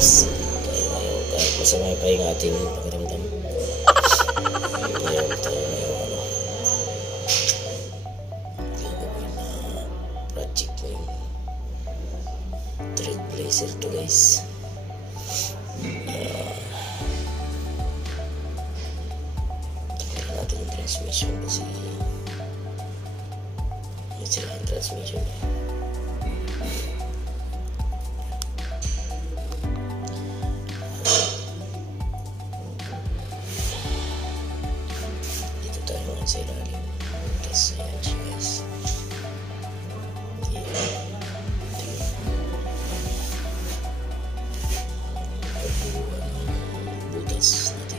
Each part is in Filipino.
guys. Kahit masama pa yung ating pakiramdam. Ngayon tayo ngayong gagawin na project na yung thread blazer to guys. Tanggalin natin yung transmission kasi sila yung transmission niya. Dito tayo mga sa ilalim. Tapos ayan siya guys. Pagbuwan ng butas natin.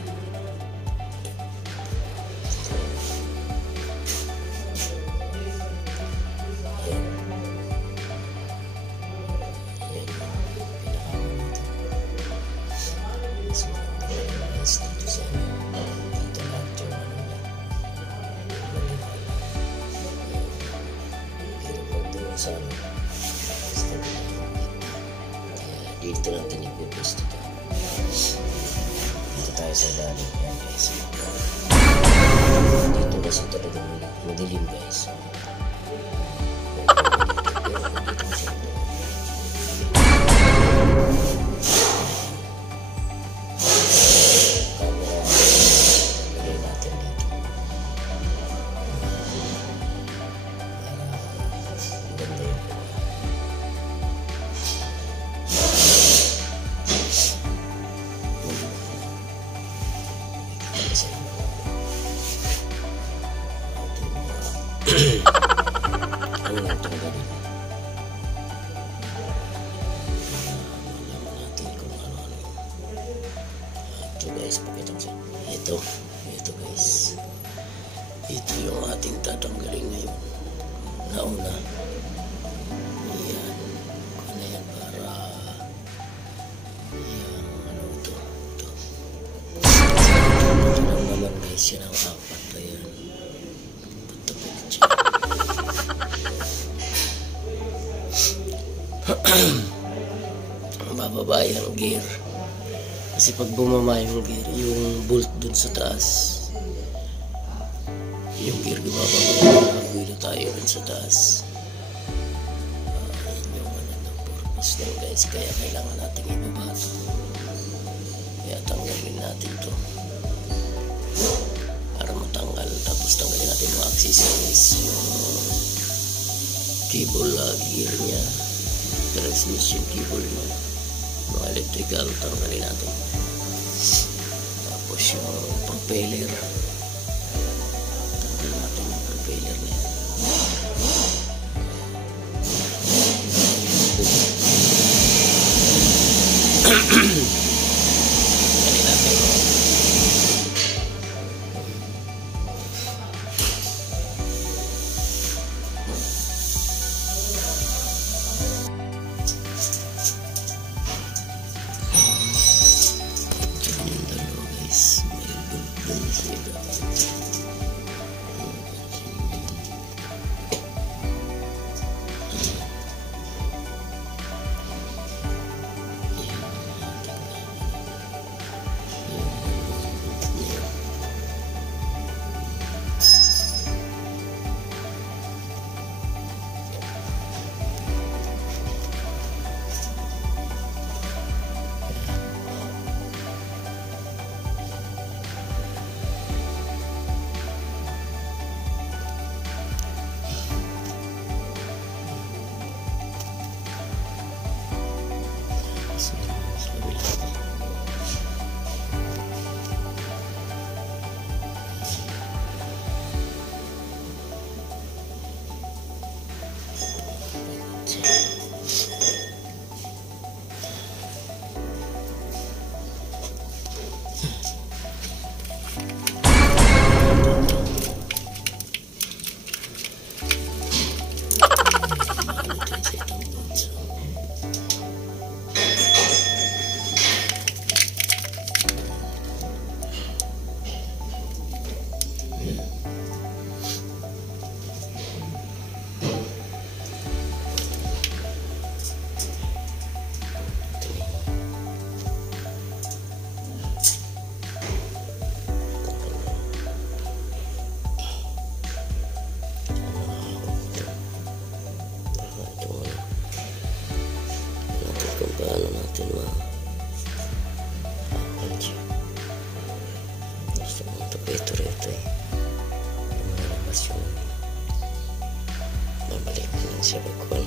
Dito natin ipupusto ito. Dito tayo sa ilalim yan guys. Dito kasi talagang madilim guys. Dito kasi ano natin gawin? Malaman natin kung ano-ano yun. Ito guys, pakita ko sa ito guys. Ito yung ating tatanggalin ngayon. Nauna. Ayan. Kung ano yan para ayan, ano ito. Ito lang naman guys, yan ang apat. Ayan. Bababa yung gear kasi pag bumaba yung gear, yung bolt dun sa taas, yung gear bababa, magwilo tayo dun sa taas. Yun yung ano ng purpose lang guys, kaya kailangan natin ibaba ito. Kaya tanggalin natin to para matanggal, tapos tanggalin natin yung accessories, yung cable gear nya, transmission cable nya, mga electrical, tanggalin natin. Tapos yung propeller, tanggalin natin yung propeller nya. Tanggalin natin. paano natin gusto mong tapito-rito malabas yung mabalik na lang siya pagkuhan.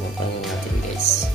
Mapanin natin guys.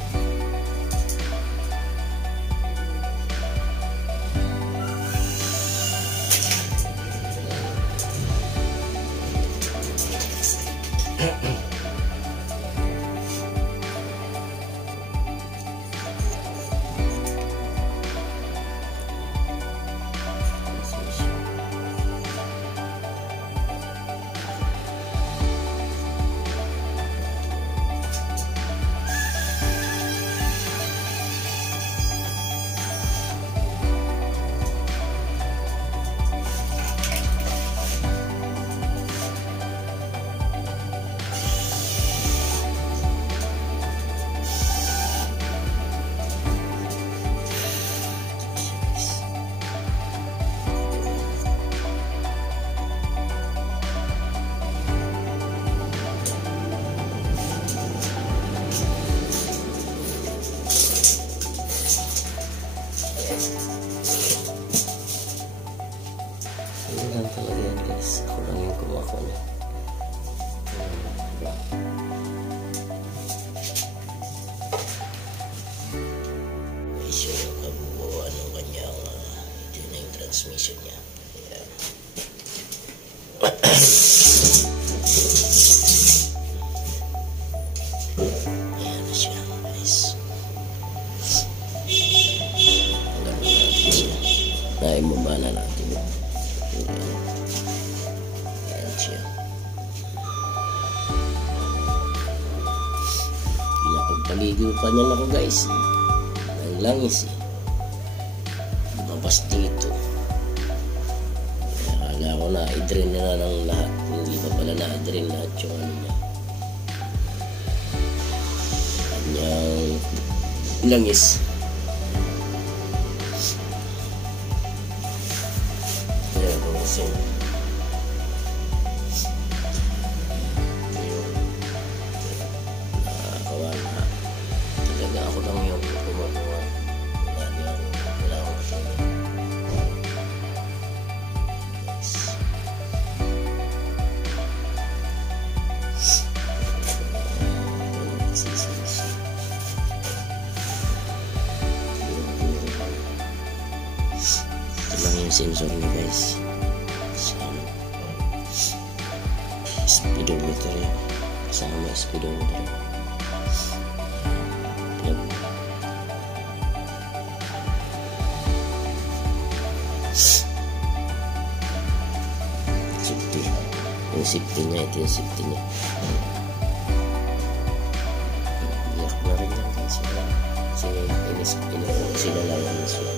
Hindi lang talaga yan guys. Ako lang yung kumakuha niya. Guys, yung kabuuan ng kanyang ito na yung transmission niya. Ayan. Ayan na siya guys. Hanggang natin siya. Naimumala natin. Ayan siya. Pinapagpaligo pa niyan ako guys. Ang langis eh. Lumabas dito. Akala ko na i-drain na ng lahat. Hindi pa pala na-drain lahat yung ano niya. Kanyang langis. Ayan po kasi nakakawala. Talaga ako lang yung gumagawa. Wala akong matulog. Ito lang yung sensor niya guys. Speedometer yun. Kasama speedometer. Plug. Safety. Yung safety niya. Ito yung safety niya. Iyak na rin lang guys. Kasi sila lang ang siya.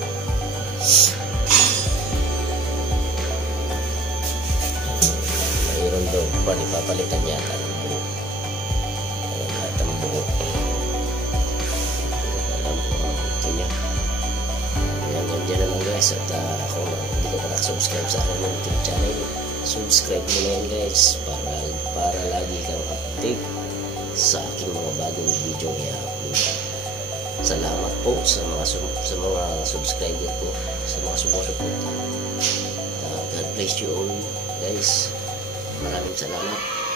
Mayroon daw pa ipapalitan yata ng buo. Lahat ng buo. Alam ko ang ito niya. Ayan, dyan naman guys. At ako hindi ko pa nakasubscribe sa akin YouTube channel. Subscribe mo na yan guys. Para lagi kang update sa aking mga bagong video i-upload. Salamat po sa mga subscriber ko, sa mga sumusuporta. God bless you all guys. Maraming salamat.